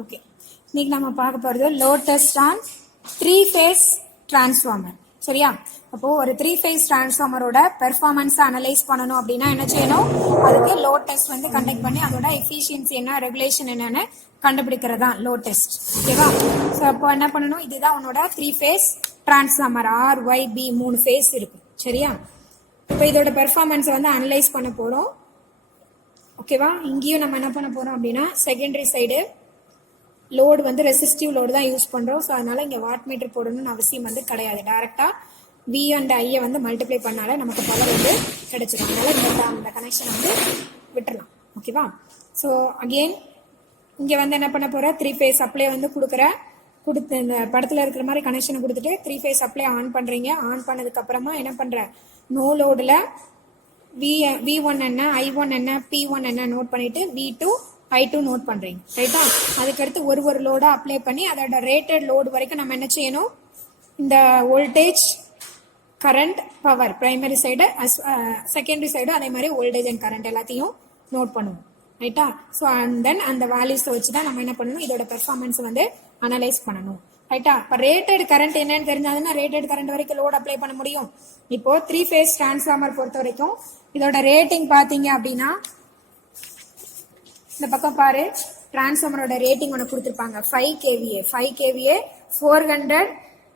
Okay, இன்னைக்கு நம்ம பார்க்க போகிறது load test on 3-phase transformer. சரியா? அப்போ ஒரு 3-phase டிரான்ஸ்ஃபார்மரோட பெர்ஃபார்மன்ஸை அனலைஸ் பண்ணணும் அப்படின்னா என்ன செய்யணும்? அதுக்கு லோட் டெஸ்ட் வந்து கண்டக்ட் பண்ணி அதோட எஃபிஷியன்சி என்ன, ரெகுலேஷன் என்னன்னு கண்டுபிடிக்கிறதா லோட் டெஸ்ட். ஓகேவா? ஸோ அப்போ என்ன பண்ணணும்? இதுதான் உன்னோட 3-phase டிரான்ஸ்ஃபார்மர். RYB 3 ஃபேஸ் இருக்கு. சரியா? இப்போ இதோட பெர்ஃபார்மன்ஸை வந்து அனலைஸ் பண்ண போறோம். ஓகேவா? இங்கேயும் நம்ம என்ன பண்ண போறோம் அப்படின்னா செகண்டரி சைடு லோடு வந்து ரெசிஸ்டிவ் லோடு தான் யூஸ் பண்றோம். ஸோ அதனால இங்க வாட் மீட்டர் போடணும்னு அவசியம் வந்து கிடையாது. டைரக்டா V அண்ட் I வந்து மல்டிப்ளை பண்ணால நமக்கு பவர் வந்து கிடைச்சிடும். அதனால இந்த கனெக்ஷன் வந்து விட்டுறலாம். ஓகேவா? ஸோ அகெயின் இங்க வந்து என்ன பண்ண போற 3-phase சப்ளை வந்து கொடுத்து இந்த படத்துல இருக்கிற மாதிரி கனெக்ஷனை கொடுத்துட்டு 3-phase சப்ளை ஆன் பண்றீங்க. ஆன் பண்ணதுக்கு அப்புறமா என்ன பண்ற, நோ லோடுல V1 என்ன, I1 என்ன, P1 என்ன நோட் பண்ணிட்டு V2 I2 நோட் பண்றீங்க. ரைட்டா? அதுக்கடுத்து ஒரு லோடா அப்ளை பண்ணி அதோட ரேட்டட் லோடு வரைக்கும் நம்ம என்ன செய்யணும், இந்த voltage, current, power, primary side secondary side அதே மாதிரி வோல்டேஜ் அண்ட் கரண்ட் எல்லாத்தையும் நோட் பண்ணுவோம். ரைட்டா? ஸோ அண்ட் தென் அந்த வேல்யூஸை வச்சு தான் நம்ம என்ன பண்ணணும், இதோட பெர்ஃபார்மன்ஸ் வந்து அனலைஸ் பண்ணணும். ரைட்டா? இப்போ ரேட்டட் கரண்ட் என்னன்னு தெரிஞ்சாதுன்னா ரேட்டட் கரண்ட் வரைக்கும் லோடு அப்ளை பண்ண முடியும். இப்போ 3-phase டிரான்ஸ்ஃபார்மர் பொறுத்த வரைக்கும் இதோட ரேட்டிங் பாத்தீங்க அப்படின்னா இந்த பக்கம் பாரு, டிரான்ஸ்ஃபார்மரோட ரேட்டிங் ஒன்று கொடுத்துருப்பாங்க 5 kVA 400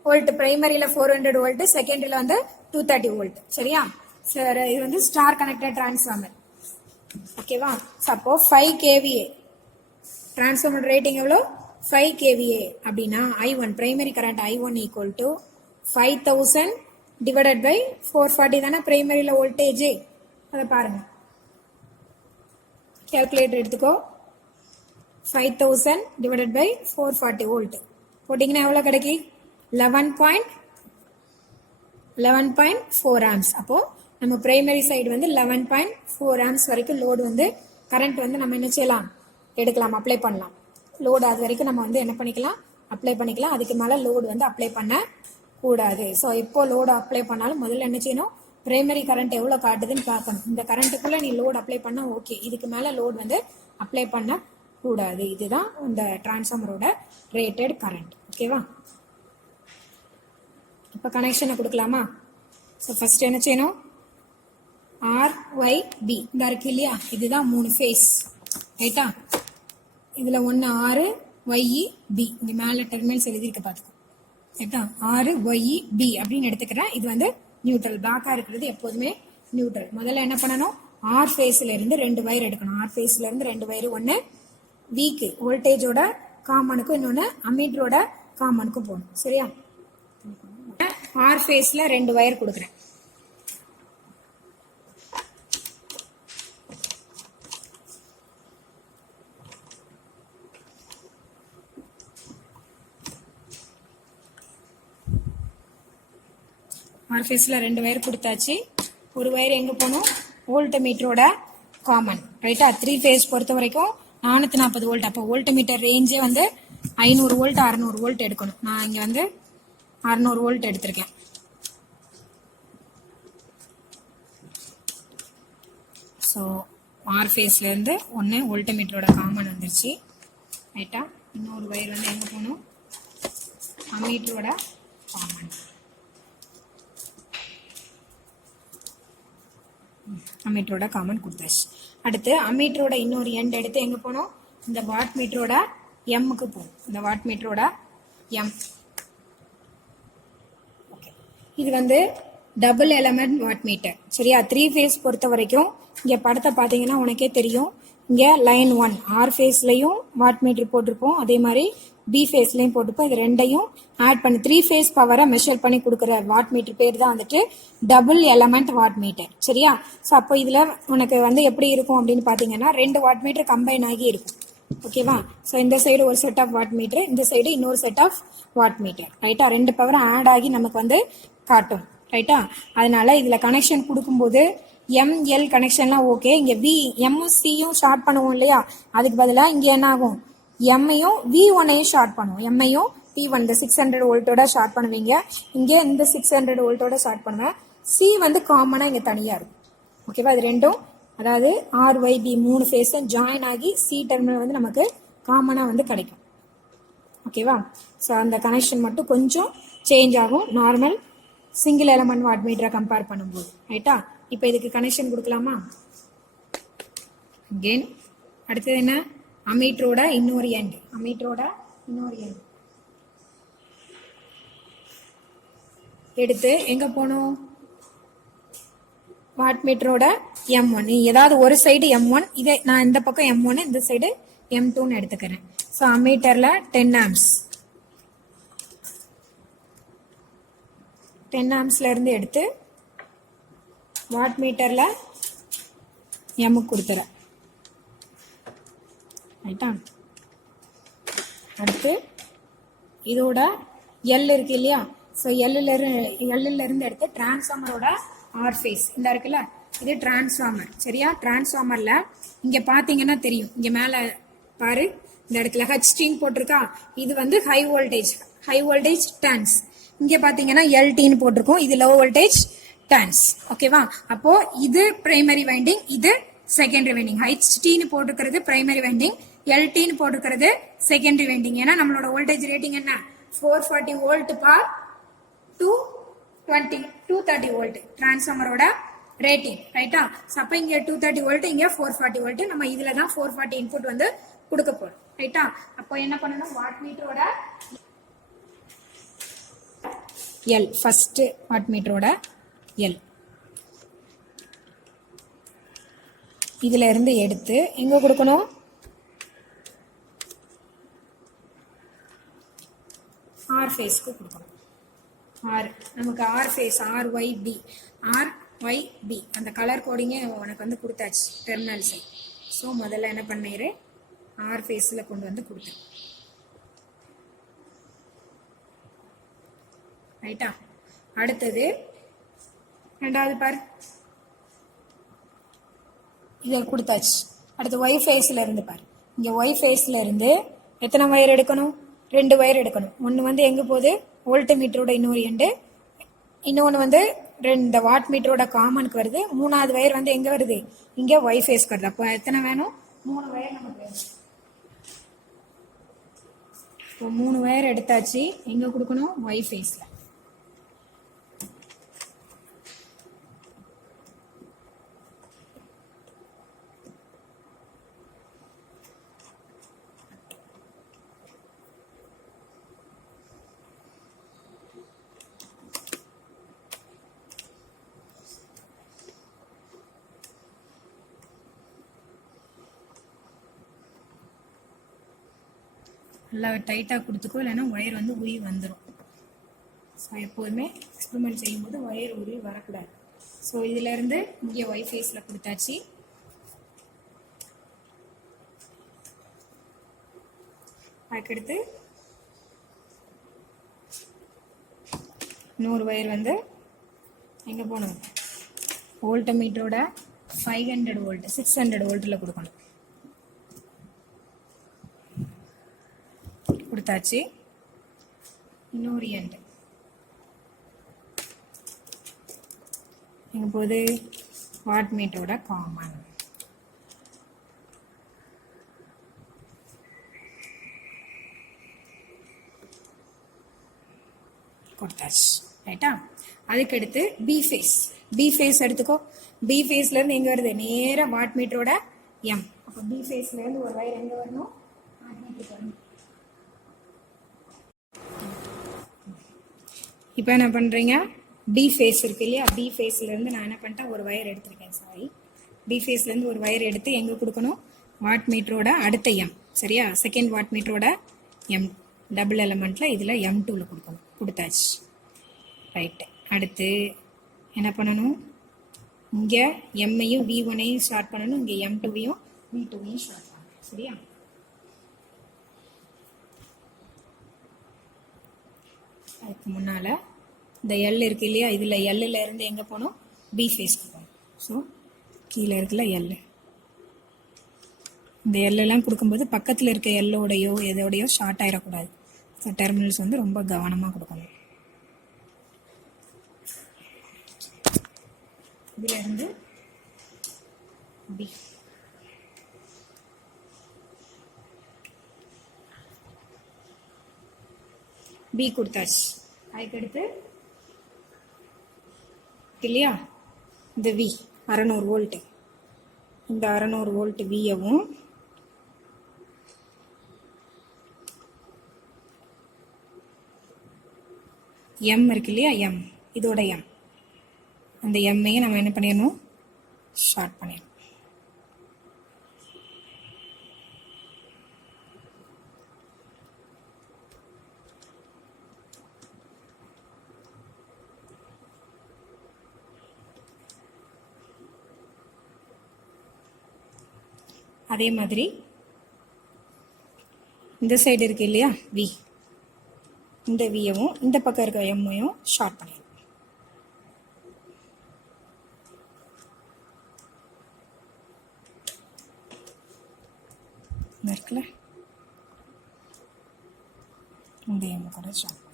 வோல்ட், பிரைமரியில 400 வோல்ட், செகண்டரியில வந்து 230 வோல்ட். சரியா? சார் இது வந்து ஸ்டார் கனெக்டட் டிரான்ஸ்ஃபார்மர். ஓகேவா? அப்போ 5 kVA டிரான்ஸ்ஃபார்மர் ரேட்டிங் எவ்வளோ, 5 kVA அப்படின்னா I1 primary current I1 equal to 5000 divided by 440 தானே பிரைமரியில வோல்டேஜ். அதை பாருங்க, கால்குலேட்டர் எடுத்துக்கோ. 5000 டிவைடட் பை 440 வோல்ட் போட்டிங்கன்னா எவ்வளோ கிடைக்கி, 11.4 ஆம்ஸ். அப்போ நம்ம பிரைமரி சைடு வந்து 11.4 ஆம்ஸ் வரைக்கும் லோடு வந்து கரண்ட் வந்து நம்ம என்ன செய்யலாம், எடுக்கலாம், அப்ளை பண்ணலாம். லோடு அது வரைக்கும் நம்ம வந்து என்ன பண்ணிக்கலாம், அப்ளை பண்ணிக்கலாம். அதுக்கு மேலே லோடு வந்து அப்ளை பண்ண கூடாது. ஸோ எப்போ லோடு அப்ளை பண்ணாலும் முதல்ல என்ன செய்யணும், பிரைமரி கரண்ட் எவ்வளோ காட்டுதுன்னு பார்க்கணும். இந்த கரண்ட்டுக்குள்ள நீ லோடு அப்ளை பண்ண ஓகே, இதுக்கு மேலே லோடு வந்து அப்ளை பண்ண கூடாது. இதுதான் இந்த டிரான்ஸ்ஃபார்மரோட ரேட்டட் கரண்ட். ஓகேவா? இப்போ கனெக்ஷனை கொடுக்கலாமா? ஸோ ஃபர்ஸ்ட் என்ன செய்யணும், RYB இந்த இருக்கு இல்லையா, இதுதான் 3 ஃபேஸ். ரைட்டா? இதுல ஒன்று RYB, இங்க மேல டெர்மினல்ஸ் எழுதியிருக்க பார்த்துக்கோ. ரைட்டா? RYB அப்படின்னு எடுத்துக்கிறேன். இது வந்து நியூட்ரல், பிளாக்கா இருக்கிறது எப்போதுமே நியூட்ரல். முதல்ல என்ன பண்ணணும், R ஃபேஸ்ல இருந்து 2 வயர் எடுக்கணும். R ஃபேஸ்ல இருந்து 2 வயர், ஒன்று வீக்கு வோல்டேஜோட காமனுக்கும், இன்னொன்று அம்மீட்டரோட காமனுக்கும் போகணும். சரியா? R ஃபேஸ்ல 2 வயர் கொடுக்குறேன். R ஃபேஸ்ல 2 வயர் கொடுத்தாச்சு. ஒரு வயர் எங்க போகணும், வோல்ட் மீட்டரோட காமன். ரைட்டா? 3-phase பொறுத்த வரைக்கும் 440 வோல்ட். அப்போ வோல்ட் மீட்டர் ரேஞ்சே வந்து 500 வோல்ட் 600 வோல்ட் எடுக்கணும். நான் இங்க வந்து 600 வோல்ட் எடுத்திருக்கேன். ஸோ R ஃபேஸ்ல இருந்து ஒன்று வோல்ட் மீட்டரோட காமன் வந்துருச்சு. ரைட்டா? இன்னொரு வயர் வந்து எங்க போகணும், அம்மீட்டரோட காமன். அம்மீட்டரோட காமன் கொடுத்தாச்சு. அடுத்து அம்மீட்டரோட இன்னொரு எண்ட் எடுத்து எங்க போனோம், இந்த வாட் மீட்டரோட எம்முக்கு போகும். இந்த வாட் மீட்டரோட எம். இது வந்து டபுள் எலமெண்ட் வாட் மீட்டர். சரியா? 3-phase பொறுத்த வரைக்கும் இங்க படத்தை பார்த்தீங்கன்னா உனக்கே தெரியும். இங்க லைன் 1 R ஃபேஸ்லயும் வாட் மீட்டர் போட்டிருப்போம், அதே மாதிரி B ஃபேஸ்லயும் போட்டிருப்போம். இது ரெண்டையும் ஆட் பண்ணி 3-phase பவரை மெஷர் பண்ணி கொடுக்குற வாட் மீட்டர் பேர் தான் வந்துட்டு டபுள் எலமெண்ட் வாட் மீட்டர். சரியா? ஸோ அப்போ இதுல உனக்கு வந்து எப்படி இருக்கும் அப்படின்னு பாத்தீங்கன்னா 2 வாட் மீட்டர் கம்பைன் ஆகி இருக்கும். ஓகேவா? ஸோ இந்த சைடு ஒரு செட் ஆஃப் வாட் மீட்டர், இந்த சைடு இன்னொரு செட் ஆஃப் வாட் மீட்டர். ரைட்டா? 2 பவரும் ஆட் ஆகி நமக்கு வந்து காட்டும். ரைட்டா? அதனால இதுல கனெக்ஷன் கொடுக்கும்போது ML கனெக்ஷன்லாம் ஓகே. இங்க எம்மும் சியும் ஷார்ட் பண்ணுவோம் இல்லையா, அதுக்கு பதிலாக இங்க என்ன ஆகும், எம்ஐயும் V1ஐயும் ஷார்ட் பண்ணுவோம். எம்ஐயும் P1 இந்த 600 வோல்ட்டோட ஷார்ட் பண்ணுவீங்க. இங்க இந்த 600 வோல்ட்டோட ஷார்ட் பண்ணுவேன். சி வந்து காமனா இங்க தனியா இருக்கும். ஓகேவா? இது ரெண்டும் அதாவது RYB 3 ஃபேஸும் ஜாயின் ஆகி சி டெர்மினல் வந்து நமக்கு காமனா வந்து கிடைக்கும். ஓகேவா? ஸோ அந்த கனெக்ஷன் மட்டும் கொஞ்சம் சேஞ்ச் ஆகும் நார்மல் சிங்கிள் எலமெண்ட் வாட் மீட்டரை கம்பேர் பண்ணும்போது. ரைட்டா? இப்போ இதுக்கு கனெக்ஷன் கொடுக்கலாமா? அகெயின் அடுத்தது என்ன? அமீட்டரோட இன்னொரு எண்ட். எடுத்து எங்க போகணும்? வாட் மீட்டரோட M1. ஏதாவது ஒரு சைடு M1, இதை நான் இந்த பக்கம் M1, இந்த சைடு M2ன்னு எடுத்துக்கிறேன். ஸோ அம்மீட்டர்ல 10 ஆம்ஸ் 10 ஆம்ஸ்ல இருந்து எடுத்து வாட் மீட்டர்ல M கொடுத்துறேன். ரைட்டா? அடுத்து இதோட L இருக்கு இல்லையா? ஸோ எல்லுல இருந்து எடுத்து டிரான்ஸ்ஃபார்மரோட ஆர் ஃபேஸ் இந்த இருக்குல்ல, இது டிரான்ஸ்ஃபார்மர். சரியா? டிரான்ஸ்ஃபார்மர்ல இங்க பாத்தீங்கன்னா தெரியும், இங்க மேல பாரு, இந்த இடத்துல ஹெச்டின்னு போட்டிருக்கா, இது வந்து ஹை வோல்டேஜ் டர்ன்ஸ். இங்க பாத்தீங்கன்னா எல்டின்னு போட்டிருக்கோம், இது லோ வோல்டேஜ் டர்ன்ஸ். ஓகேவா? அப்போ இது பிரைமரி வைண்டிங், இது செகண்டரி வைண்டிங். ஹெச்டின்னு போட்டிருக்கிறது பிரைமரி வைண்டிங், எல்டின்னு போட்டிருக்கிறது செகண்டரி வைண்டிங். ஏன்னா நம்மளோட வோல்டேஜ் ரேட்டிங் என்ன? 440 வோல்ட் பார் 230 வோல்ட் டிரான்ஸ்ஃபார்மரோட ரேட்டிங். ரைட்டா? அப்ப இங்க 230 வோல்ட், இங்க 440 வோல்ட். நம்ம இதுல தான் 440 இன்புட் வந்து கொடுக்க போறோம். ரைட்டா? அப்போ என்ன பண்ணணும்? வாட் மீட்டரோட எல், ஃபர்ஸ்ட் வாட் மீட்டரோட எல் இதுல இருந்து எடுத்து எங்க கொடுக்கணும்? ஆர் ஃபேஸ்க்கு கொடுக்கணும். ஆர், நமக்கு ஆர் ஃபேஸ் RYB அந்த கலர் கோடிங்கே உனக்கு வந்து கொடுத்தாச்சு டெர்மினல்ஸ். ஸோ முதல்ல என்ன பண்ணிரு? ஆர் ஃபேஸில் கொண்டு வந்து கொடுத்தேன். ரைட்டா? அடுத்தது ரெண்டாவது பார், இதை கொடுத்தாச்சு. அடுத்து ஒய் ஃபேஸில் இருந்து பார், இங்கே ஒய் ஃபேஸில் இருந்து எத்தனை வயர் எடுக்கணும்? 2 வயர் எடுக்கணும். ஒன்று வந்து எங்கே போகுது? வோல்ட் மீட்டரோட இன்னொரு எண்டு, இன்னொன்று வந்து இந்த வாட் மீட்டரோட காமனுக்கு வருது. 3வது வயர் வந்து எங்கே வருது? இங்கே ஒய் ஃபேஸ்க்கு வருது. அப்போ எத்தனை வேணும்? 3 வயர் நமக்கு வேணும். இப்போ 3 வயர் எடுத்தாச்சு. எங்கே கொடுக்கணும்? ஒய் ஃபேஸில். நல்லா டைட்டாக கொடுத்துக்கோ, இல்லைன்னா ஒயர் வந்து உருவி வந்துடும். ஸோ எப்போதுமே எக்ஸ்பெரிமெண்ட் செய்யும்போது ஒயர் உருவி வரக்கூடாது. ஸோ இதிலேருந்து இங்கே ஒய் ஃபேஸில் கொடுத்தாச்சு. அதுக்கடுத்து இன்னொரு ஒயர் வந்து எங்கே போகணும்? வோல்ட் மீட்டரோட 500 வோல்ட் 600 வோல்ட்டில் கொடுக்கணும். கொடுத்தாச்சு. இன்னொரு எண்டு எங்க போது? வாட் மீட்டரோட காமன். கொடுத்தாச்சு. ரைட்டா? அதுக்கடுத்து பி ஃபேஸ் எடுத்துக்கோ. பி ஃபேஸ்ல இருந்து எங்க வருது? நேர வாட் மீட்டரோட எம். அப்போ பி ஃபேஸ்ல இருந்து ஒரு வயர் எங்க வரணும்? வாட் மீட்டருக்கு வரணும். இப்போ என்ன பண்ணுறீங்க? பி ஃபேஸ் இருக்கு இல்லையா? பி ஃபேஸ்லேருந்து நான் என்ன பண்ணிட்டேன்? ஒரு வயர் எடுத்திருக்கேன். சாரி, பி ஃபேஸ்லேருந்து ஒரு வயர் எடுத்து எங்கே கொடுக்கணும்? வாட் மீட்டரோட அடுத்த எம். சரியா? செகண்ட் வாட் மீட்டரோட எம் டபுள் எலமெண்ட்டில் இதில் M2ல கொடுக்கணும். கொடுத்தாச்சு. ரைட்டு. அடுத்து என்ன பண்ணணும்? இங்கே எம்மையும் V1ஐயும் ஸ்டார்ட் பண்ணணும், இங்கே M2வையும் V2வையும் ஸ்டார்ட் பண்ணணும். சரியா? அதுக்கு முன்னால் இந்த எல் இருக்கு இல்லையா? இதில் எல்லில் இருந்து எங்கே போகணும்? பி ஃபேஸ்க்கு போகணும். ஸோ கீழே இருக்குல்ல எல், இந்த எல்லாம் கொடுக்கும்போது பக்கத்தில் இருக்க எல்லோடையோ எதோடையோ ஷார்ட் ஆகிடக்கூடாது. ஸோ டெர்மினல்ஸ் வந்து ரொம்ப கவனமாக கொடுக்கணும். இதில் இருந்து பி பி கொடுத்தாச்சு. அதுக்கடுத்து இல்லையா இந்த வி 600 வோல்ட், இந்த 600 வோல்ட் வியவும் எம் இருக்கு இல்லையா எம், இதோட எம், அந்த எம்மையும் நம்ம என்ன பண்ணிடணும் ஷார்ட் பண்ணிடணும். அதே மாதிரி இந்த சைடு இருக்கு இல்லையா வி, இந்த வியவும் இந்த பக்கம் இருக்க எம்மையும் ஷார்ட் பண்ணிடணும். இருக்குல்ல இந்த எம் கூட ஷார்ட் பண்ணணும்.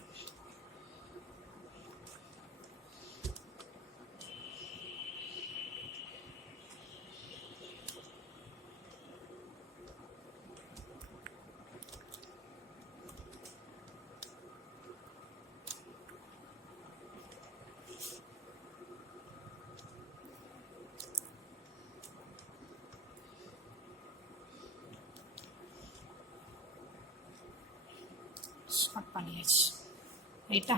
ஸ்டார்ட் பண்ணியாச்சு ரைட்டா.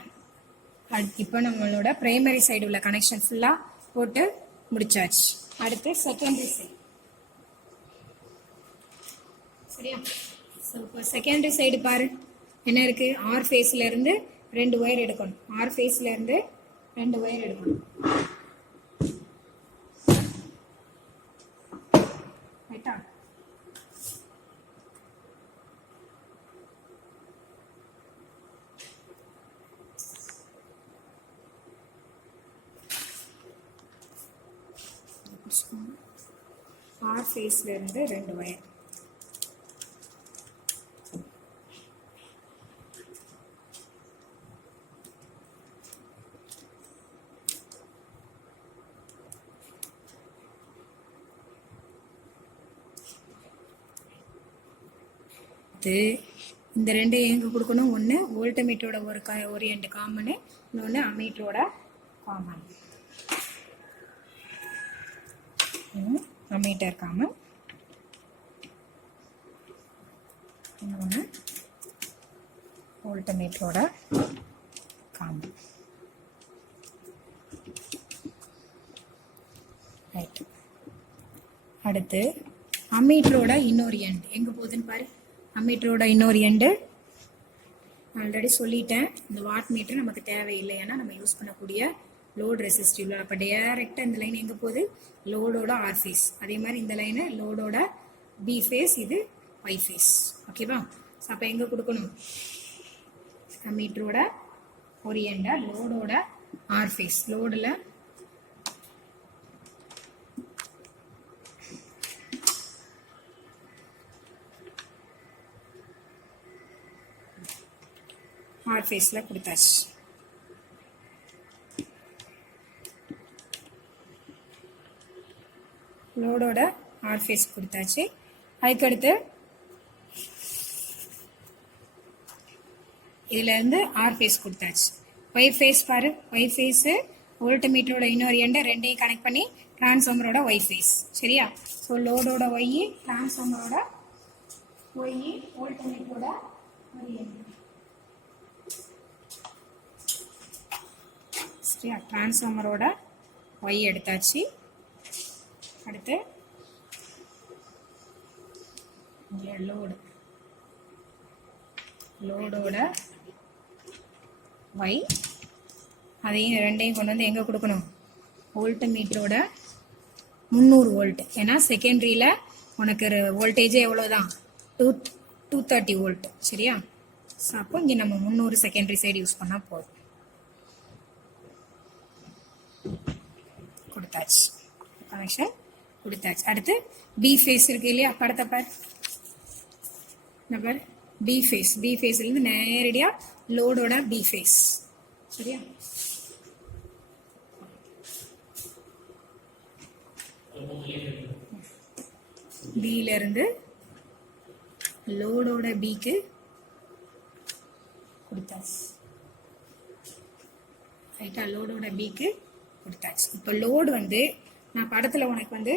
இப்போ நம்மளோட பிரைமரி சைடு உள்ள கனெக்ஷன் ஃபுல்லாக போட்டு முடிச்சாச்சு. அடுத்து செகண்டரி சைடு சரியா. ஸோ இப்போ செகண்டரி சைடு பாரு என்ன இருக்கு, ஆர் ஃபேஸ்ல இருந்து 2 ஒயர் எடுக்கணும், ஆர் ஃபேஸ்ல இருந்து 2 ஒயர் எடுக்கணும் ரைட்டா. ஆர் ஃபேஸ்ல இருந்து 2 ஒயர், இந்த 2 எங்க கொடுக்கணும், ஒன்று வோல்டமீட்டரோட ஒரு எண்டு காமனு, இன்னொன்று அமீட்டரோட காமன். அம்மீட்டர் காமன், இன்னொன்று வோல்டமீட்டரோட காமன் ரைட். அடுத்து அம்மீட்டரோட இன்னொரு எண்டு எங்கே போகுதுன்னு பாரு. அம்மீட்டரோட இன்னொரு எண்டு ஆல்ரெடி சொல்லிட்டேன், இந்த வாட் மீட்டர் நமக்கு தேவையில்லை, ஏன்னா நம்ம யூஸ் பண்ணக்கூடிய லோட் ரெசிஸ்டிவ்ல. அப்போ டைரெக்டாக இந்த லைன் எங்கே போகுது, லோடோட ஆர் ஃபேஸ். அதே மாதிரி இந்த லைனு லோடோட பி ஃபேஸ், இது ஒய் ஃபேஸ். ஓகேவா. ஸோ அப்போ எங்கே கொடுக்கணும், மீட்டரோட ஒரு எண்டை லோடோட ஆர் ஃபேஸ், லோடில் ஆர் ஃபேஸில் கொடுத்தாச்சு. லோடோட ஆர் ஃபேஸ் கொடுத்தாச்சு. அதுக்கடுத்து இதுல இருந்து ஆர் ஃபேஸ் கொடுத்தாச்சு. ஒய் ஃபேஸ் பாரு, ஒய் ஃபேஸ் வோல்ட்மீட்டரோட இன்னொரு எண்டை 2ஐயும் கனெக்ட் பண்ணி டிரான்ஸ்ஃபார்மரோட ஒய் ஃபேஸ் சரியா. ஸோ லோடோட ஒய், டிரான்ஸ்ஃபார்மரோட ஒய், வோல்ட்மீட்டரோட ஒரு எண்டு சரியா. டிரான்ஸ்ஃபார்மரோட ஒய் எடுத்தாச்சு. அடுத்து லோடு, லோடோட ஒய், அதையும் 2ஐயும் கொண்டு வந்து எங்கே கொடுக்கணும், வோல்ட்மீட்டரோட 300 வோல்ட். ஏன்னா செகண்டரியில் உனக்கு வோல்டேஜே எவ்வளோதான், 230 வோல்ட் சரியா. ஸோ அப்போ இங்கே நம்ம 300 செகண்டரி சைடு யூஸ் பண்ணால் போதும். கொடுத்தாச்சு, கனெக்ஷன் கொடுத்தாச்சு. அடுத்து பி ஃபேஸ் இருக்கு இல்லையா, படத்தை பார், நம்பர் பி ஃபேஸ், பி ஃபேஸ்லேருந்து நேரடியாக லோடோட பி ஃபேஸ் சரியா. பியிலிருந்து லோடோட பிக்கு கொடுத்தாச்சு. ரைட்டா, லோடோட பிக்கு கொடுத்தாச்சு. இப்போ லோடு வந்து நான் படத்தில் உனக்கு வந்து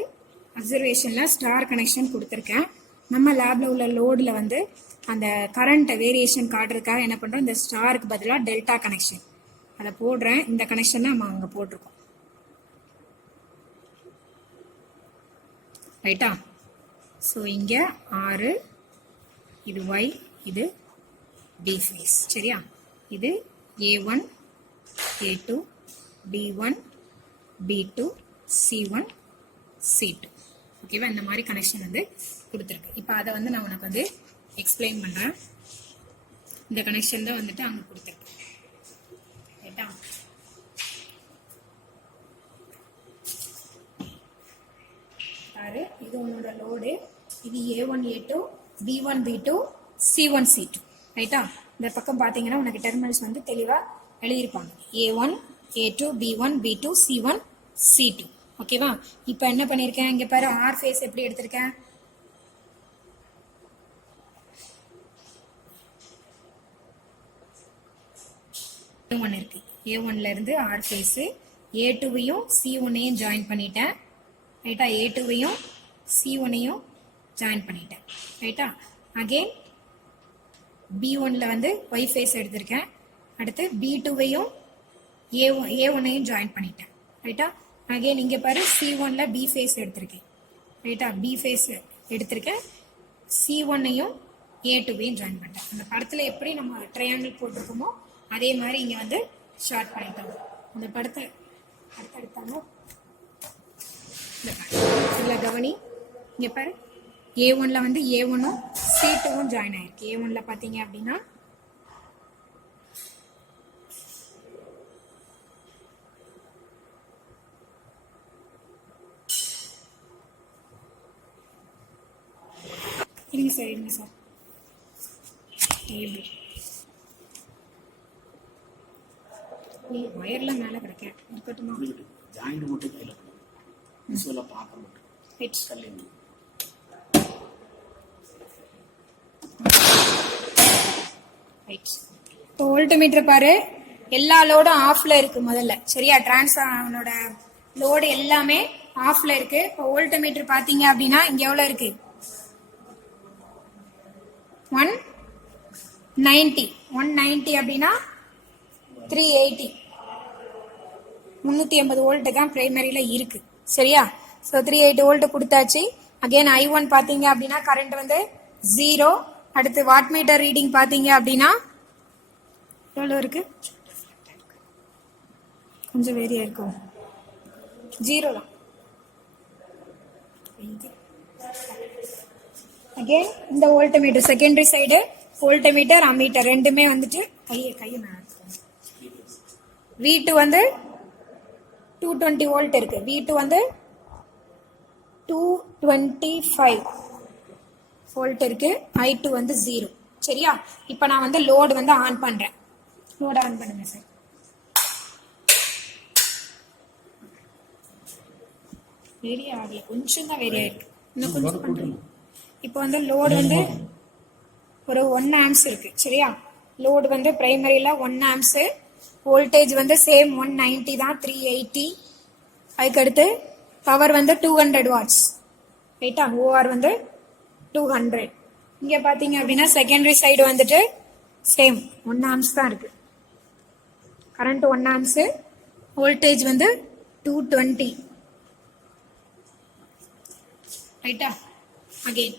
அப்சர்வேஷனில் ஸ்டார் கனெக்ஷன் கொடுத்துருக்கேன். நம்ம லேபில் உள்ள லோடில் வந்து அந்த கரண்ட்டை வேரியேஷன் காட்டுறதுக்காக என்ன பண்ணுறோம், இந்த ஸ்டாருக்கு பதிலாக டெல்டா கனெக்ஷன் அதை போடுறேன். இந்த கனெக்ஷன் நம்ம அங்கே போட்டிருக்கோம். ரைட்டா, ஸோ இங்கே 6, இது ஒய், இது பி ஃபேஸ். சரியா, இது A1 A2 B1 B2 C1 C2. ஓகேவா, இந்த மாதிரி கனெக்ஷன் வந்து கொடுத்துருக்கு. இப்போ அதை வந்து நான் உனக்கு வந்து எக்ஸ்பிளைன் பண்ணுறேன். இந்த கனெக்ஷன் தான் வந்துட்டு அங்கே கொடுத்துருக்கு. ரைட்டா, இது உன்னோட லோடு. இது A1 A2 B1 B2 C1 C2. ரைட்டா, இந்த பக்கம் பார்த்தீங்கன்னா உனக்கு டெர்மினல்ஸ் வந்து தெளிவாக எழுதியிருப்பாங்க. A1 A2 B1 B2 C1 C2. ஓகேவா, இப்போ என்ன பண்ணியிருக்கேன், இங்கே பாரு ஆர் ஃபேஸ் எப்படி எடுத்திருக்கேன். A1 இருக்கு, A1ல இருந்து ஆர் ஃபேஸ், A2வையும் C1ஐயும் ஜாயின் பண்ணிட்டேன். ரைட்டா, A2வையும் C1ஐயும் ஜாயின் பண்ணிட்டேன். ரைட்டா, அகெயின் B1ல வந்து ஒய் ஃபேஸ் எடுத்திருக்கேன். அடுத்து B2வையும் A1ஐயும் ஜாயின் பண்ணிட்டேன். ரைட்டா, அகெயின் இங்கே பாரு C1ல B ஃபேஸ் எடுத்திருக்கேன். ரைட்டா, B ஃபேஸ் எடுத்திருக்கேன். C1ஐயும் A2வையும் ஜாயின் பண்ணிட்டேன். அந்த படத்தில் எப்படி நம்ம ட்ரையாங்கிள் போட்டிருக்கோமோ அதே மாதிரி இங்கே வந்து ஷார்ட் பண்ணிட்டோம். அந்த படத்தை அடுத்தடுத்தாங்க இல்லை கவனி. இங்கே பாரு A1ல வந்து A1ம் C2வும் ஜாயின் ஆயிருக்கு. A1ல பார்த்தீங்க அப்படின்னா இருங்க சார் டேபிள் வயர்லாம் மேலே கிடைக்க இருக்கட்டுமா, ஜாயிண்ட் மட்டும் கையில் விசுவலாக பார்க்க மட்டும் இப்போ வோல்ட்மீட்டர் பாரு, எல்லா லோடும் ஆஃப்ல இருக்கு முதல்ல. சரியா, டிரான்ஸ்ஃபார்மரோட லோடு எல்லாமே ஆஃப்ல இருக்கு. இப்போ வோல்ட்மீட்டர் பாத்தீங்க அப்படின்னா இங்க எவ்வளவு இருக்கு, 190 அப்படின்னா 380 380 வோல்ட் தான் பிரைமரியில இருக்கு. சரியா, ஸோ 380 வோல்ட் கொடுத்தாச்சு. அகைன் I1 பாத்தீங்க அப்படின்னா கரண்ட் வந்து 0. அடுத்து வாட்மீட்டர் ரீடிங் பாத்தீங்க அப்படின்னா எவ்வளோ இருக்கு, கொஞ்சம் வேரியா இருக்கும், 0 தான். அகைன் இந்த voltmeter secondary side voltmeter ammeter ரெண்டுமே வந்துட்டு கையை V2 வந்து 220 வோல்ட் இருக்கு. V2 வந்து 225 வோல்ட் இருக்கு. I2 வந்து 0. சரியா, இப்போ நான் வந்து லோடு வந்து ஆன் பண்றேன். லோடு ஆன் பண்ணுங்க சார். வேரியா ஆகல, கொஞ்சம் தான் வேரியா இருக்கு, இன்னும் கொஞ்சம் பண்றேன். இப்போ வந்து லோடு வந்து ஒரு 1 ஆம்ஸ் இருக்கு. சரியா, லோடு வந்து பிரைமரியில 1 ஆம்ஸ், வோல்டேஜ் வந்து சேம் 190 தான், 380. அதுக்கடுத்து பவர் வந்து 200 வாட்ஸ். ரைட்டா, ஓஆர் வந்து 200. இங்க பாத்தீங்க அப்படின்னா செகண்டரி சைடு வந்துட்டு சேம் 1 ஆம்ஸ் தான் இருக்கு. கரண்ட் 1 ஆம்ஸ், வோல்டேஜ் வந்து 220. ரைட்டா, அகெயின்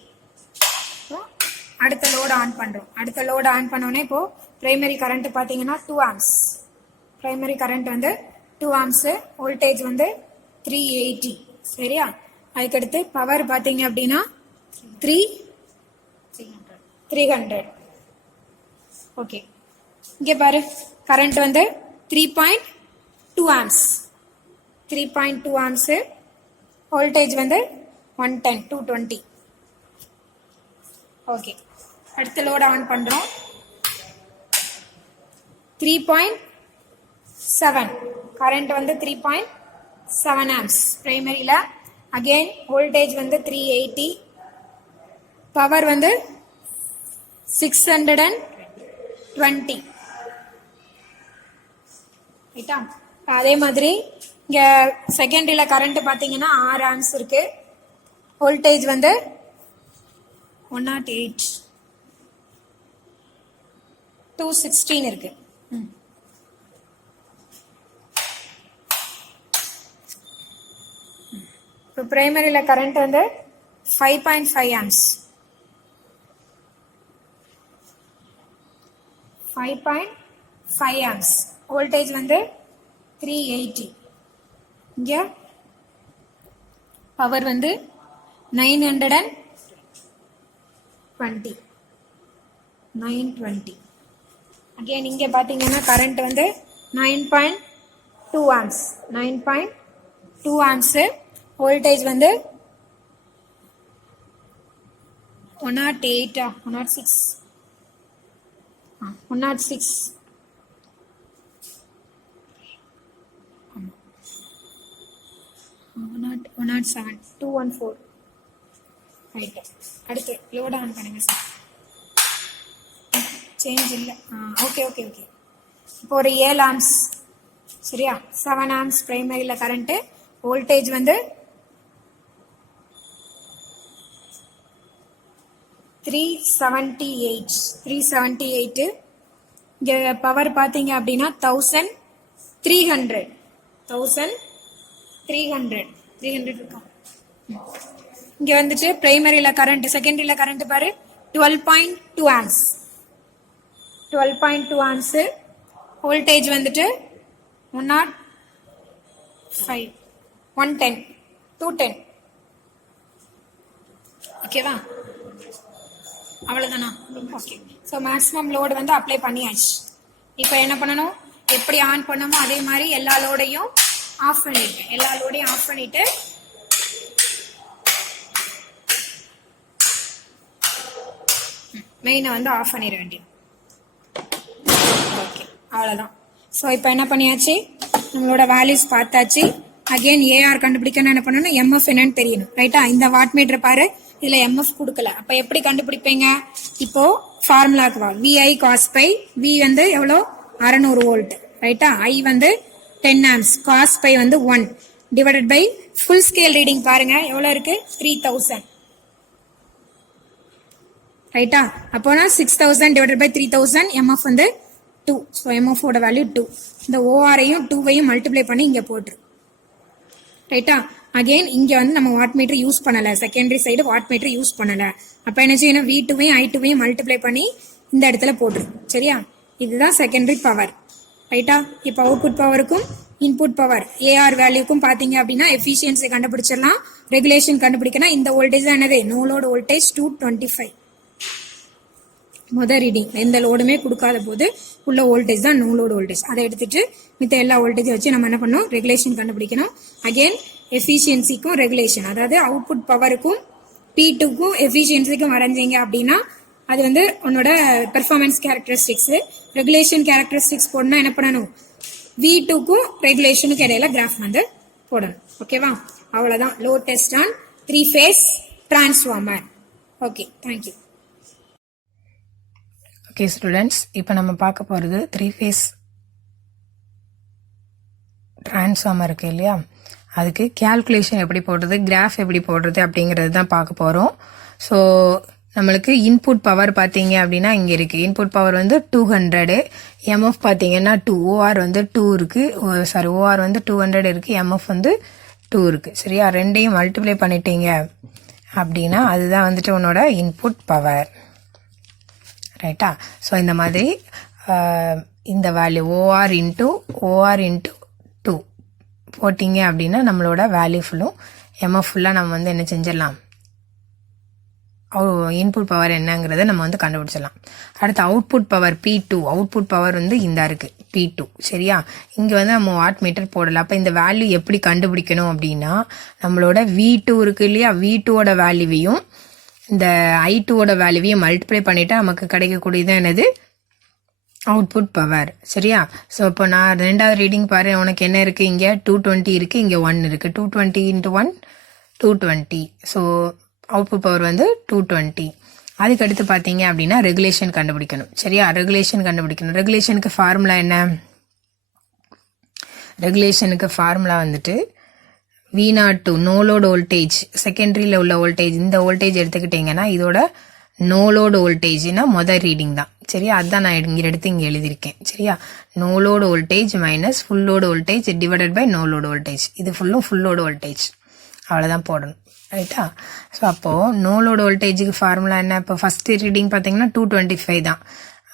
அடுத்த லோடு ஆன் பண்றோம். அடுத்த லோடு ஆன் பண்ணோடனே இப்போ பிரைமரி கரண்ட் பாத்தீங்கன்னா 2 ஆம்ஸ். பிரைமரி கரண்ட் வந்து 2 ஆம்ஸ், வோல்டேஜ் வந்து 380. சரியா, அதுக்கடுத்து பவர் பாத்தீங்க அப்படின்னா 300. ஓகே, இங்க பாரு கரண்ட் வந்து 3.2 ஆம்ஸ். 3.2 ஆம்ஸ், வோல்டேஜ் வந்து 110 220. ஓகே, அடுத்த லோடு ஆன் பண்றோம். 3.7 கரண்ட் வந்து 3.7 ஆம்ஸ் பிரைமரியில. அகைன் வோல்டேஜ் வந்து 380, பவர் வந்து 620. ரைட்டா? அதே மாதிரி இங்க செகண்டரியில கரண்ட் பாத்தீங்கன்னா 6 ஆம்ஸ் இருக்கு. வோல்டேஜ் வந்து 108 216 இருக்கு. இப்போ பிரைமரியில கரண்ட் வந்து 5.5 ஆம்ஸ் 5.5 ஆம்ஸ். வோல்டேஜ் வந்து 380. இங்க பவர் வந்து 920. அகைன் இங்க பாத்தீங்கன்னா கரண்ட் வந்து 9.2 ஆம்ஸ் 9.2 ஆம்ஸ். வோல்டேஜ் வந்து 106 107 214. ரைட். அடுத்து லோட் ஆன் பண்ணுங்க சார். சேஞ்ச் இல்லை. ஓகே. இப்போ ஒரு 7 ஆம்ஸ் சரியா? 7 ஆம்ஸ் பிரைமரியில் கரண்ட்டு. வோல்டேஜ் வந்து 378. இங்கே பவர் பார்த்தீங்க அப்படின்னா 1300 இருக்கா? இங்க வந்துட்டு பிரைமரியில கரண்ட், செகண்டரியில கரண்ட் பாரு 12.2 ஆம்ஸ் 12.2 ஆம்ஸ். வோல்டேஜ் வந்துட்டு 105 110 210. ஓகேவா? அவ்வளவுதானா? ஓகே. ஸோ மேக்ஸிமம் லோடு வந்து அப்ளை பண்ணியாச்சு. இப்போ என்ன பண்ணணும்? எப்படி ஆன் பண்ணமோ அதே மாதிரி எல்லா லோடையும் ஆஃப் பண்ணிட்டு மெயினை வந்து ஆஃப் பண்ணிட வேண்டியது. ஓகே, அவ்வளோதான். ஸோ இப்போ என்ன பண்ணியாச்சு? நம்மளோட வேல்யூஸ் பார்த்தாச்சு. அகெயின் ஏஆர் கண்டுபிடிக்கணும். என்ன பண்ணணும்? எம்எஃப் என்னன்னு தெரியணும். ரைட்டா? இந்த வாட் மீட்டர் பாரு, இதுல எம்எஃப் கொடுக்கல. அப்ப எப்படி கண்டுபிடிப்பீங்க? இப்போ ஃபார்முலாக்கு வா. VI cos by. வி வந்து எவ்வளோ? 600 வோல்ட். ரைட்டா? ஐ வந்து 10 ஆம்ஸ். காஸ் பை வந்து 1 divided by full scale reading பாருங்க எவ்வளோ இருக்கு? 3000. ரைட்டா? அப்போனா 6000 டிவைடட் பை 3000. எம்எஃப் வந்து 2. ஸோ எம்எஃப் ஓட வேல்யூ 2. இந்த ஓஆரையும் 2வையும் மல்டிப்ளை பண்ணி இங்க போட்டுரு. ரைட்டா? அகெயின் இங்க வந்து நம்ம வாட் மீட்டர் யூஸ் பண்ணல. Secondary side watt meter use பண்ணல. அப்ப என்ன செய்யணும்? V2வையும் I2வையும் மல்டிப்ளை பண்ணி இந்த இடத்துல போட்டுரு. சரியா? இதுதான் செகண்டரி பவர். ரைட்டா? இப்ப அவுட்புட் பவருக்கும் இன்புட் பவர் ஏஆர் வேல்யூக்கும் பாத்தீங்க அப்படின்னா எஃபிஷியன்சி கண்டுபிடிச்சிடலாம். ரெகுலேஷன் கண்டுபிடிக்கணும். இந்த வோல்டேஜ் தான் என்னது? No load voltage 225. முதல் ரீடிங் எந்த லோடுமே கொடுக்காத போது உள்ள வோல்டேஜ் தான் நோ லோடு வோல்டேஜ். அதை எடுத்துட்டு மித்த எல்லா வோல்டேஜ் வச்சு நம்ம என்ன பண்ணணும்? ரெகுலேஷன் கண்டுபிடிக்கணும். அகெயின் எஃபிஷியன்சிக்கும் ரெகுலேஷன், அதாவது அவுட்புட் பவருக்கும் P2க்கும் எஃபிஷியன்சிக்கும் வரைஞ்சீங்க அப்படின்னா அது வந்து உன்னோட பெர்ஃபார்மன்ஸ் கேரக்டரிஸ்டிக்ஸ். ரெகுலேஷன் கேரக்டரிஸ்டிக்ஸ் போடணும். என்ன பண்ணணும்? V2க்கும் ரெகுலேஷனுக்கு இடையில கிராஃப் வந்து போடணும். ஓகேவா? அவ்வளவுதான். Load test on 3 phase transformer. Okay, thank you. Okay students, இப்போ நம்ம பார்க்க போகிறது 3 phase டிரான்ஸ்ஃபார்மர் இருக்கு இல்லையா? அதுக்கு கேல்குலேஷன் எப்படி போடுறது, கிராஃப் எப்படி போடுறது அப்படிங்கிறது தான் பார்க்க போகிறோம். ஸோ நம்மளுக்கு இன்புட் பவர் பார்த்தீங்க அப்படின்னா இங்கே இருக்குது. இன்புட் பவர் வந்து 200. எம்எஃப் பார்த்தீங்கன்னா 2. ஓஆர் வந்து 2 இருக்குது. சாரி, ஓஆர் வந்து 200 இருக்குது. எம்எஃப் வந்து 2 இருக்குது. சரியா? ரெண்டையும் மல்டிப்ளை பண்ணிட்டீங்க அப்படின்னா அதுதான் வந்துட்டு உன்னோட இன்புட் பவர். ரைட்டா? ஸோ இந்த மாதிரி இந்த வேல்யூ ஓஆர் இன்ட்டு 2 போட்டிங்க அப்படின்னா நம்மளோட வேல்யூ ஃபுல்லும் எம்எஃப் ஃபுல்லாக நம்ம வந்து என்ன செஞ்சிடலாம்? இன்புட் பவர் என்னங்கிறத நம்ம வந்து கண்டுபிடிச்சிடலாம். அடுத்து output power P2. Output power வந்து இந்த இருக்கு P2. சரியா? இங்கே வந்து நம்ம வாட் மீட்டர் போடலாம். அப்போ இந்த வேல்யூ எப்படி கண்டுபிடிக்கணும் அப்படின்னா நம்மளோட V2 இருக்கு இல்லையா? V2ஓட வேல்யூவையும் இந்த I2ஓட வேல்யூவையும் மல்டிப்ளை பண்ணிட்டா நமக்கு கிடைக்கக்கூடியது என்னது? Output power. சரியா? ஸோ இப்போ நான் ரெண்டாவது ரீடிங் பாரு, உனக்கு என்ன இருக்குது? இங்கே 220 இருக்குது, இங்கே 1 இருக்குது. 220 × 1 220. ஸோ அவுட்புட் பவர் வந்து 220. அதுக்கடுத்து பார்த்தீங்க அப்படின்னா ரெகுலேஷன் கண்டுபிடிக்கணும். சரியா? ரெகுலேஷன் கண்டுபிடிக்கணும். ரெகுலேஷனுக்கு ஃபார்முலா என்ன? ரெகுலேஷனுக்கு ஃபார்முலா வந்துட்டு V02 நோ லோட் வோல்டேஜ், செகண்டரியில் உள்ள வோல்டேஜ், இந்த வோல்டேஜ் எடுத்துக்கிட்டிங்கன்னா இதோட நோ லோடு வோல்டேஜ்னா மொதல் ரீடிங் தான். சரியா, அதுதான் நான் இங்கே எடுத்து இங்கே எழுதியிருக்கேன். சரியா, no load voltage minus full load voltage divided by no load voltage. இது ஃபுல்லும் ஃபுல் லோடு வோல்டேஜ், அவ்வளோதான் போடணும். ரைட்டா? ஸோ அப்போது நோ லோடு வோல்டேஜுக்கு ஃபார்முலா என்ன? இப்போ ஃபஸ்ட்டு ரீடிங் பார்த்தீங்கன்னா 225 தான்.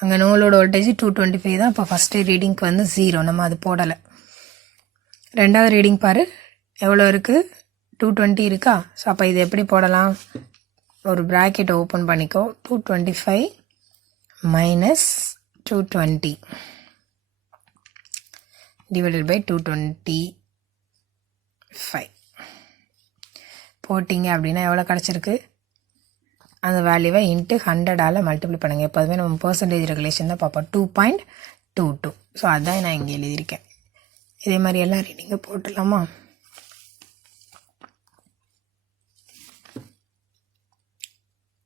அங்கே நோ லோடு வோல்டேஜ் 225 தான். இப்போ ஃபஸ்ட்டு ரீடிங்க்கு வந்து 0, நம்ம அது போடலை. ரெண்டாவது ரீடிங் பாரு எவ்வளோ இருக்குது, 220 இருக்கா? ஸோ அப்போ இது எப்படி போடலாம்? ஒரு ப்ராக்கெட் ஓப்பன் பண்ணிக்கோ. 225 மைனஸ் 220 டிவைடட் பை 225 போட்டிங்க அப்படின்னா எவ்வளோ கிடச்சிருக்கு? அந்த வேல்யூவை இன்ட்டு 100ஆல் மல்டிப்ளை பண்ணுங்கள். எப்போதுமே நம்ம பர்சன்டேஜ் ரெகுலேஷன் தான் பார்ப்போம். 2.22. ஸோ அதான் நான் இங்கே எழுதியிருக்கேன். இதே மாதிரி எல்லா ரீடிங்கும் போட்டுடலாமா?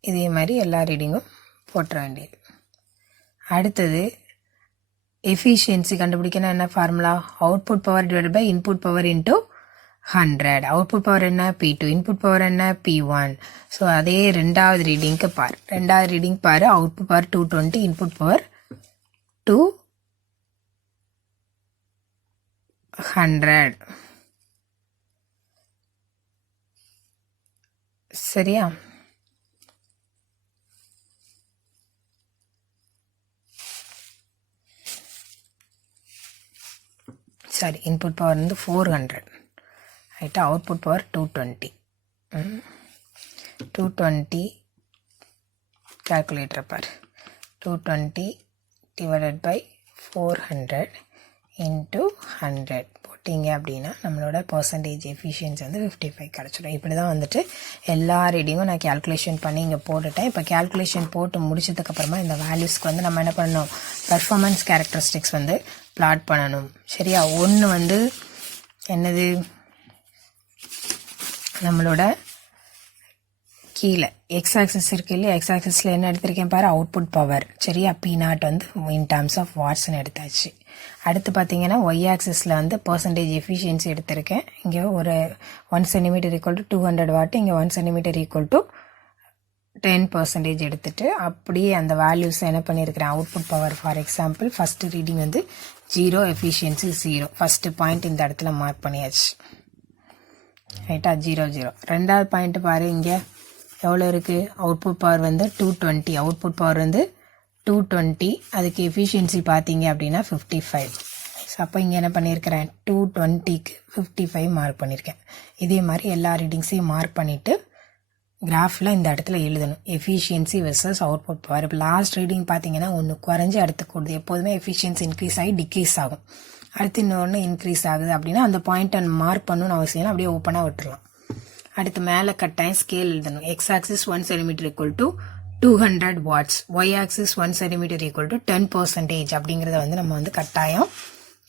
இதே மாதிரி எல்லா ரீடிங்கும் போட்டுற வேண்டியது. அடுத்தது எஃபிஷியன்சி கண்டுபிடிக்கணும். என்ன formula? Output power divide by input power into 100. Output power என்ன? P2. இன்புட் பவர் என்ன? P1. ஸோ அதே ரெண்டாவது ரீடிங்க்கு பார். ரெண்டாவது ரீடிங் பாரு. Output power 220, input power 200. சரியா? சாரி, இன்புட் பவர் வந்து 400. ரைட்டா? Output power 220. 220 கால்குலேட்டர் பார். 220 டிவைடட் பை 400 இன்ட்டு 100 போட்டிங்க அப்படின்னா நம்மளோட பர்சன்டேஜ் எஃபிஷியன்சி வந்து 55 கிடச்சிடும். இப்படி தான் வந்துட்டு எல்லா ரீடிங்கும் நான் கேல்குலேஷன் பண்ணி இங்கே போட்டுட்டேன். இப்போ கேல்குலேஷன் போட்டு முடிச்சதுக்கப்புறமா இந்த வேல்யூஸ்க்கு வந்து நம்ம என்ன பண்ணணும்? பெர்ஃபார்மன்ஸ் கேரக்டரிஸ்டிக்ஸ் வந்து பிளாட் பண்ணணும். சரியா? ஒன்று வந்து என்னது? நம்மளோட கீழே எக்ஸ் ஆக்சிஸ் இருக்கு இல்லையா? எக்ஸ் ஆக்சிஸில் என்ன எடுத்திருக்கேன் பாரு, அவுட்புட் பவர். சரியா? P0 வந்து இன் டேர்ம்ஸ் ஆஃப் வாட்ஸ்ன்னு எடுத்தாச்சு. அடுத்து பார்த்தீங்கன்னா ஒய் ஆக்சிஸில் வந்து பர்சன்டேஜ் எஃபிஷியன்சி எடுத்திருக்கேன். இங்கே ஒரு 1 சென்டிமீட்டர் ஈக்குவல் டு 200 வாட், இங்கே 1 சென்டிமீட்டர் ஈக்குவல் டு 10% எடுத்துட்டு அப்படியே அந்த வேல்யூஸ் என்ன பண்ணியிருக்கிறேன்? Output power for example first reading வந்து 0, எஃபிஷியன்சி 0. ஃபஸ்ட்டு பாயிண்ட் இந்த இடத்துல மார்க் பண்ணியாச்சு. ரைட்டா? 0 0. ரெண்டாவது பாயிண்ட் பாரு, இங்கே எவ்வளோ இருக்குது? அவுட்புட் பவர் வந்து 220. அவுட்புட் பவர் வந்து 220, அதுக்கு எஃபிஷியன்சி பார்த்தீங்க அப்படின்னா 55. ஸோ அப்போ இங்கே என்ன பண்ணியிருக்கிறேன்? 220க்கு 55 மார்க் பண்ணியிருக்கேன். இதே மாதிரி எல்லா ரீடிங்ஸையும் மார்க் பண்ணிவிட்டு கிராஃபில் இந்த இடத்துல எழுதணும். Efficiency versus output power. இப்போ லாஸ்ட் ரீடிங் பார்த்தீங்கன்னா ஒன்று குறைஞ்சி அடுத்து கூடுது. எப்போதுமே எஃபிஷியன்சி இன்க்ரீஸ் ஆகி டிக்ரீஸ் ஆகும். அடுத்து இன்னொன்று இன்க்ரீஸ் ஆகுது அப்படின்னா அந்த பாயிண்ட்டை மார்க் பண்ணணும்னு அவசியம், அப்படியே ஓப்பனாக விட்டுடலாம். அடுத்து மேலே கட்டாயம் ஸ்கேல் எழுதணும். X axis 1 centimetre equal to 200 watts, Y axis 1 centimetre equal to 10% அப்படிங்கிறத வந்து நம்ம வந்து கட்டாயம்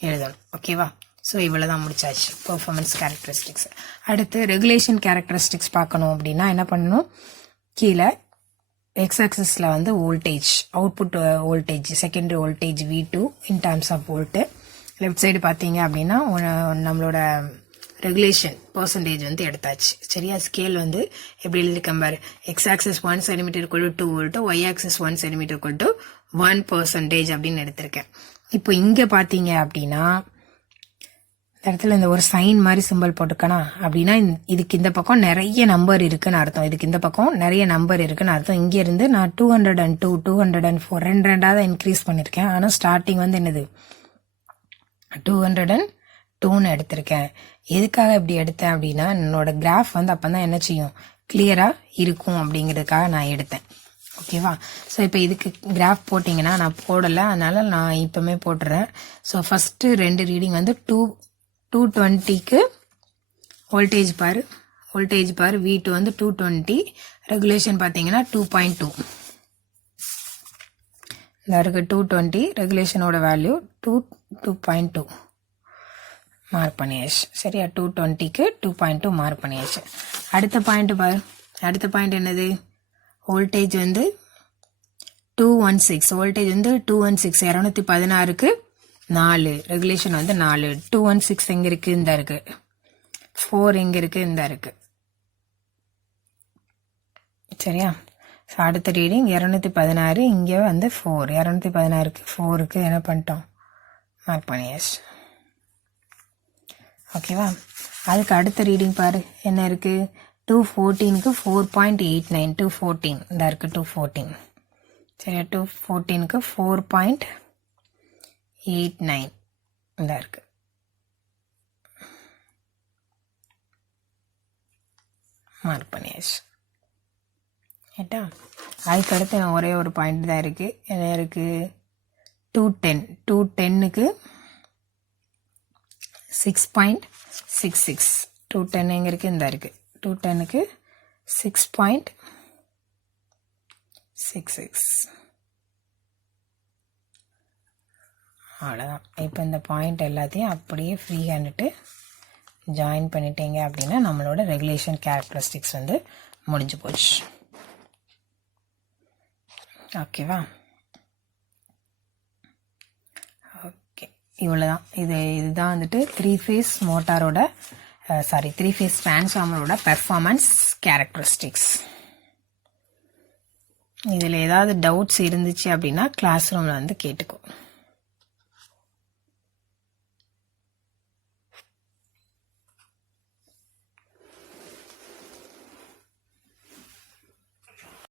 எழுதணும். ஓகேவா? ஸோ இவ்வளோ தான் முடிச்சாச்சு பெர்ஃபார்மன்ஸ் கேரக்டரிஸ்டிக்ஸ். அடுத்து ரெகுலேஷன் கேரக்டரிஸ்டிக்ஸ் பார்க்கணும் அப்படின்னா என்ன பண்ணணும்? கீழே எக்ஸ் ஆக்சிஸில் வந்து voltage, output voltage, secondary voltage V2 in terms of volt. Left side பார்த்தீங்க அப்படின்னா நம்மளோட ரெகுலேஷன் பர்சன்டேஜ் வந்து எடுத்தாச்சு. சரியா? ஸ்கேல் வந்து எப்படி எழுதியிருக்கேன் பாரு. X axis 1 centimetre equal to 2 volt, Y axis 1 centimetre equal to 1% அப்படின்னு எடுத்திருக்கேன். இப்போ இங்கே பார்த்தீங்க அப்படின்னா இந்த இடத்துல இந்த ஒரு சைன் மாதிரி சிம்பிள் போட்டுக்கனா அப்படின்னா இதுக்கு இந்த பக்கம் நிறைய நம்பர் இருக்குன்னு அர்த்தம். இதுக்கு இந்த பக்கம் நிறைய நம்பர் இருக்குன்னு அர்த்தம். இங்கேருந்து நான் 202, 204 ரெண்டாவது இன்க்ரீஸ் பண்ணியிருக்கேன். ஆனால் ஸ்டார்டிங் வந்து என்னது 202ன்னு எடுத்திருக்கேன். எதுக்காக இப்படி எடுத்தேன் அப்படின்னா என்னோட கிராஃப் வந்து அப்போ தான் என்ன செய்யும்? கிளியராக இருக்கும் அப்படிங்கிறதுக்காக நான் எடுத்தேன். ஓகேவா? ஸோ இப்போ இதுக்கு கிராஃப் போட்டிங்கன்னா நான் போடலை, அதனால் நான் இப்போமே போட்டுறேன். ஸோ ஃபஸ்ட்டு 2 ரீடிங் வந்து 220க்கு வோல்டேஜ் பாரு, V2 வந்து 220, ரெகுலேஷன் பார்த்தீங்கன்னா 2.2. இந்த இருக்கு 220, ரெகுலேஷனோட வேல்யூ 2.2 மார்க் பண்ணியாச்சு. சரியா? 220க்கு 2.2 மார்க் பண்ணியாச்சு. அடுத்த பாயிண்ட் பாரு. அடுத்த பாயிண்ட் என்னது? வோல்டேஜ் வந்து 216. வோல்டேஜ் வந்து 216, 216க்கு 4 ரெகுலேஷன் வந்து 4. 216 எங்க இருக்கு? இந்த இருக்கு. 4 எங்க இருக்கு? இந்த இருக்கு. சரியா? ஸோ அடுத்த ரீடிங் 216. இங்கே வந்து 4. 216க்கு 4க்கு என்ன பண்ணிட்டோம்? மார்க் பண்ணியாச்சு. ஓகேவா? அதுக்கு அடுத்த ரீடிங் பாரு என்ன இருக்கு? 214க்கு 4.89. 214 இந்த இருக்கு. 214 சரியா? 214க்கு 4.89 இந்த இருக்கு. மார்க் பண்ணியாச்சு. ரைட்டா? அதுக்கு அடுத்து நான் ஒரே ஒரு பாயிண்ட் தான் இருக்கு. என்ன இருக்கு? 210. 210க்கு 6.66. 210 எங்க இருக்கு? இந்த இருக்கு. 210க்கு 6.66. அவ்வளோதான். இப்போ இந்த பாயிண்ட் எல்லாத்தையும் அப்படியே ஃப்ரீ ஹேண்டுட்டு ஜாயின் பண்ணிட்டீங்க அப்படின்னா நம்மளோட ரெகுலேஷன் கேரக்டரிஸ்டிக்ஸ் வந்து முடிஞ்சு போச்சு. ஓகேவா? ஓகே, இவ்வளோதான். இதுதான் வந்துட்டு 3 ஃபேஸ் மோட்டாரோட 3 ஃபேஸ் டிரான்ஸ்ஃபார்மரோட பெர்ஃபார்மன்ஸ் கேரக்டரிஸ்டிக்ஸ். இதில் ஏதாவது டவுட்ஸ் இருந்துச்சு அப்படின்னா கிளாஸ் ரூமில் வந்து கேட்டுக்கோ.